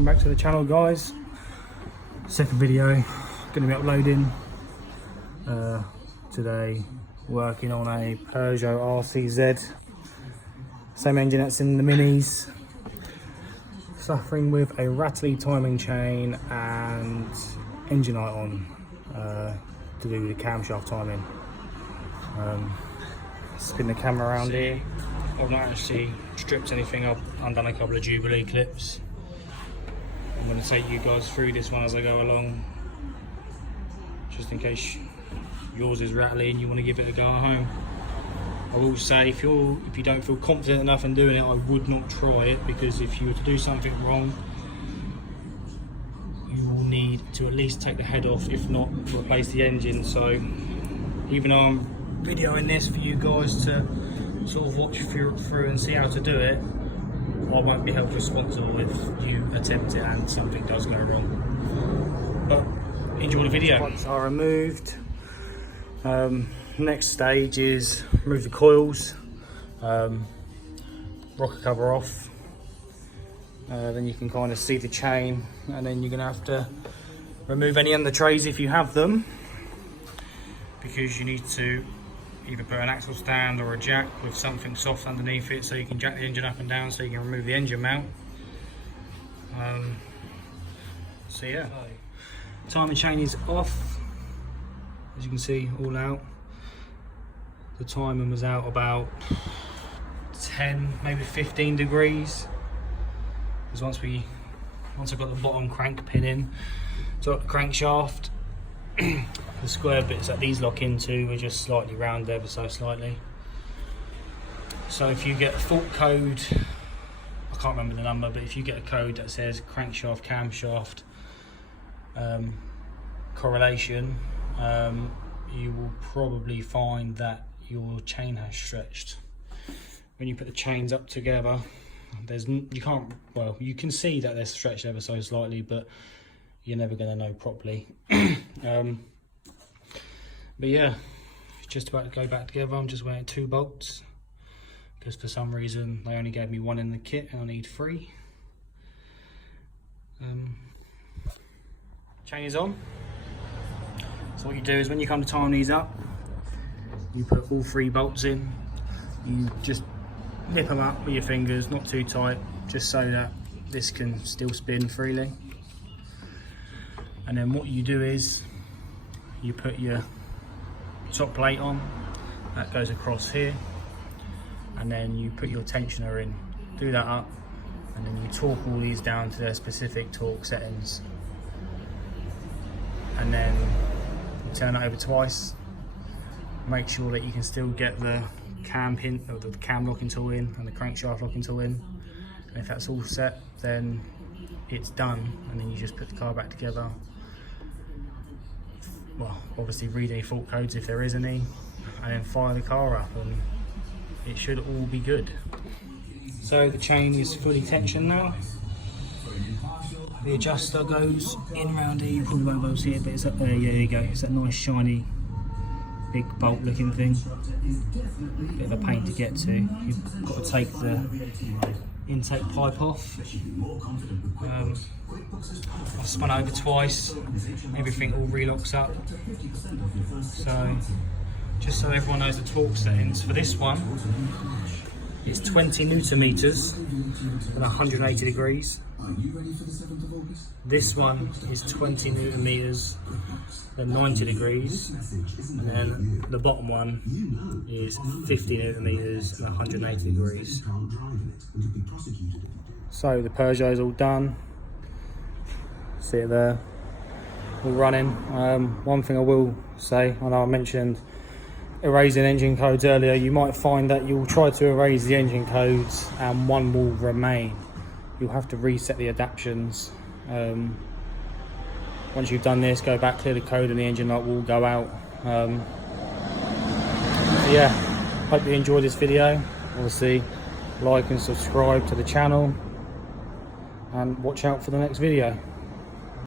welcome back to the channel, guys. Second video going to be uploading today, working on a Peugeot Rcz, same engine that's in the minis, suffering with a rattly timing chain and engine light on to do with the camshaft timing. Spin the camera around here. I've not actually stripped anything up. I've done a couple of Jubilee clips. I'm going to take you guys through this one as I go along, just in case yours is rattly and you want to give it a go at home. I will say, if you don't feel confident enough in doing it, I would not try it, because if you were to do something wrong, you will need to at least take the head off, if not replace the engine. So even though I'm videoing this for you guys to sort of watch through and see how to do it, I won't be held responsible if you attempt it and something does go wrong. But enjoy the video. Once are removed, next stage is remove the coils, rocker cover off, then you can kind of see the chain, and then you're going to have to remove any under trays if you have them, because you need to either put an axle stand or a jack with something soft underneath it so you can jack the engine up and down, so you can remove the engine mount. So yeah, timing chain is off, as you can see, all out. The timing was out about 10, maybe 15 degrees, because once I got the bottom crank pin in, so the crankshaft, the square bits that these lock into are just slightly round ever so slightly. So if you get a fault code, I can't remember the number, but if you get a code that says crankshaft, camshaft correlation, you will probably find that your chain has stretched. When you put the chains up together, you can see that they're stretched ever so slightly, but you're never going to know properly. But yeah, it's just about to go back together. I'm just wearing 2 bolts, because for some reason they only gave me 1 in the kit and I need 3. Chain is on. So what you do is, when you come to time these up, you put all 3 bolts in. You just nip them up with your fingers, not too tight, just so that this can still spin freely. And then what you do is you put your top plate on, that goes across here, and then you put your tensioner in, do that up, and then you torque all these down to their specific torque settings, and then you turn it over twice, make sure that you can still get the cam pin, or the cam locking tool in and the crankshaft locking tool in, and if that's all set, then it's done, and then you just put the car back together. Well, obviously read any fault codes if there is any, and then fire the car up, and it should all be good. So the chain is fully tensioned now. The adjuster goes in around here. You probably won't be able to see it, but it's up there. Yeah, there you go. It's that nice shiny big bolt looking thing. Bit of a pain to get to. You've got to take the intake pipe off. I've spun over twice, everything all relocks up. So just so everyone knows the torque settings for this one, it's 20 newton meters and 180 degrees. This one is 20 newton meters and 90 degrees, and then the bottom one is 50 newton meters and 180 degrees. So the Peugeot is all done. See it there, all running. One thing I will say, I know I mentioned erasing engine codes earlier, you might find that you'll try to erase the engine codes and one will remain. You'll have to reset the adaptions. Once you've done this, go back, clear the code, and the engine light will go out. Yeah, hope you enjoyed this video. Obviously, like and subscribe to the channel, and watch out for the next video.